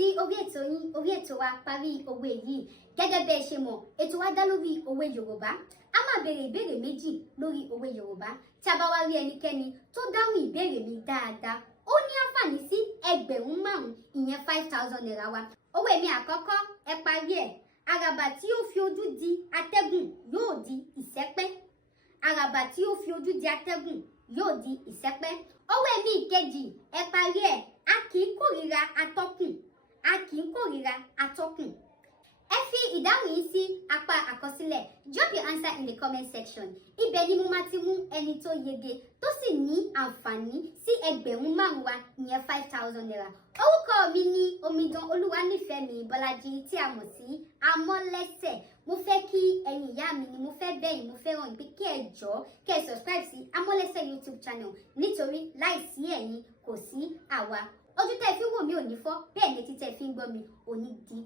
sí orí ètò wa parí òwe yìí. Gẹ́gẹ́ bẹ́ẹ̀ ṣe mọ̀, ètò wa dá lórí òwe Yorùbá. A máa béèrè ìbéèrè méjì lórí òwe Yorùbá. Tí a bá wá rí ẹnikẹ́ni tó dáhùn ìbéèrè mi dáadáa, ó ní àǹfààní sí ẹgbẹ̀rún 5,000, ìyẹn 5,000 naira wa. Òwe mi àkọ́kọ́, ẹ parí ẹ̀. Àràbà tí ó fi ojú di atẹ́gùn yóò di ìṣẹ́pẹ́. Àràbà tí ó fi ojú di atẹ́gùn yóò di ìṣẹ́pẹ́. Òwe mi ìkejì, ẹ parí ẹ̀. A kì í kórìíra atọ́kùn. A kì í kórìíra atọ́kùn. Ẹ fi ìdáhùn yìí sí apá àkọsílẹ̀. Drop your answer in the comment section. Ibẹ̀ ni mo máa ti mú ẹni tó yege tó sì ní àǹfààní sí ẹgbẹ̀rún 5,000 wa, ìyẹn 5,000 naira. Orúkọ mi ni Omidan Olúwanífẹ̀mí Bọ́lájí tí a mọ̀ sí Amọ́lẹ́sẹ̀. Mo fẹ́ kí ẹ̀yin ìyá mi ni mo fẹ́ bẹ̀ yín, mo fẹ́ ràn yín pé kí ẹ jọ̀ọ́ kí ẹ subscribe sí Amọ́lẹ́sẹ̀ YouTube channel nítorí láìsí ẹ̀yin kò sí àwa. Ojú tẹ́ fi ń wò mí ò ní fọ́, bẹ́ẹ̀ ni etí tẹ́ fi ń gbọ́ mi ò ní di.